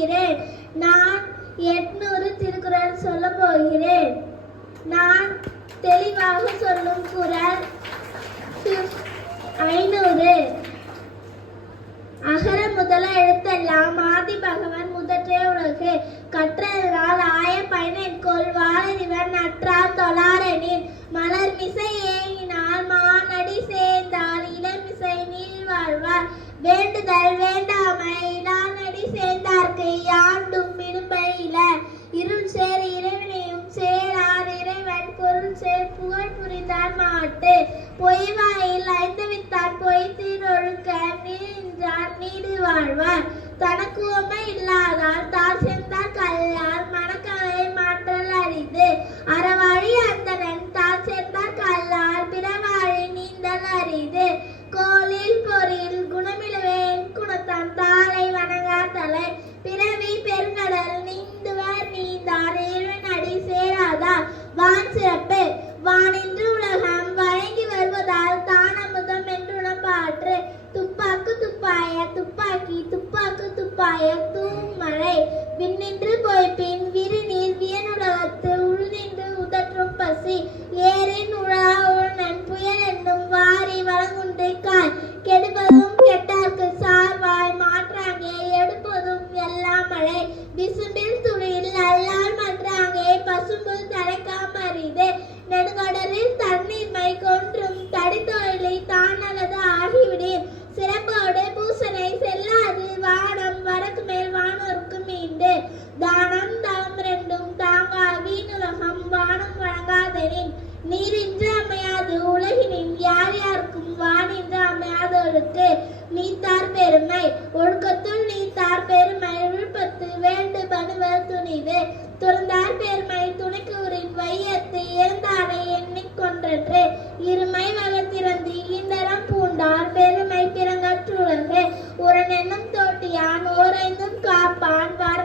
வாசிக்கிறேன். நான் 800 திருக்குறள் சொல்ல போகிறேன். நான் தெளிவாக சொல்லும் குறள் 500. அகர முதல எழுத்தெல்லாம் ஆதி பகவன் முதற்றே உலகு. கற்றதனால் ஆய பயனென்கொள் வாழறிவன் நற்றார் தொழாரெனின். மலர் மிசை ஏகினால் மானடி சேர்ந்தார் இளமிசை நீள் வாழ்வார். வேண்டுதல் வேண்டாமை இடானடி சேர்ந்தார்க்கு யாண்டும் விரும்பையில. இருள் சேர் இறைவனையும் சேரார் இறைவன் பொருள் சேர் புகழ் புரிந்தார் மாட்டு. பொய்வாயில் ஐந்தவித்தான் பொய்த்தீர் ஒழுக்க நீன்றார் நீடு வாழ்வார். தனக்கு உமை இல்லாதால் தார் சேர்ந்தார் கல்லார் மனக்கலை மாற்றல் அரிது. அறவாழி அந்தணன் தார் சேர்ந்தார் கல்லார் பிறவாழி நீந்தல் அரிது. கோலில் பொறில் குணமிழவேன் குணத்தான் தாளை வணங்கா தலை. பிறவி பெருங்கடல் நீந்துவர் நீந்தார் இறைவன் அடி சேராதார். வான் சிறப்பு வானின்று உலகம் வழங்கி வருவதால் தானமுதம் என்றுணப்பாற்று. துப்பாக்கு துப்பாய துப்பாக்கி துப்பாக்கு துப்பாய தூமழை விண்ணின்று பொய்ப்பி